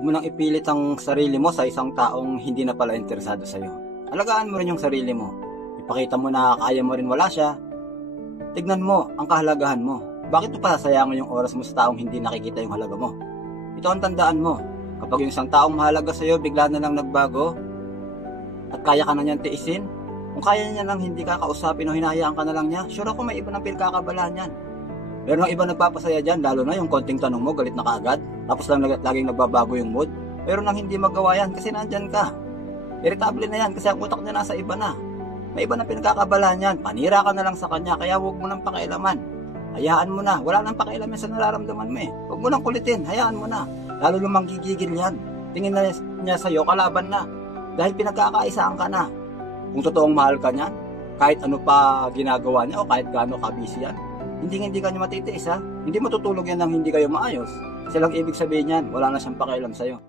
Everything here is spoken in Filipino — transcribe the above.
Huwag mo nang ipilit ang sarili mo sa isang taong hindi na pala interesado sa'yo. Alagaan mo rin yung sarili mo. Ipakita mo na kaya mo rin wala siya. Tignan mo ang kahalagahan mo. Bakit mo pasasayangin yung oras mo sa taong hindi nakikita yung halaga mo? Ito ang tandaan mo. Kapag yung isang taong mahalaga sa'yo bigla na lang nagbago at kaya ka na niyan tiisin, kung kaya niya lang hindi ka kausapin o hinahayaan ka na lang niya, sure ako may iba ng pinagkakabalaan yan. Meron ang iba nagpapasaya dyan, lalo na yung konting tanong mo, galit na kaagad, tapos lang laging nagbabago yung mood. Meron nang hindi magawa yan kasi nandyan ka. Irritable na yan kasi ang utak niya nasa iba na. May iba na pinagkakabalaan yan, panira ka na lang sa kanya, kaya huwag mo nang pakialaman. Hayaan mo na, wala nang pakialam yan sa nararamdaman mo eh. Huwag mo nang kulitin, hayaan mo na. Lalo lumang gigigil yan. Tingin na niya sa'yo, kalaban na. Dahil pinagkakaisaan ka na. Kung totoong mahal ka niyan, kahit ano pa ginagawa niya o kahit gaano ka-busy yan, hindi ka niya matitiis ha. Hindi matutulog yan nang hindi kayo maayos. Silang ibig sabihin yan, wala na siyang pakialam sa'yo.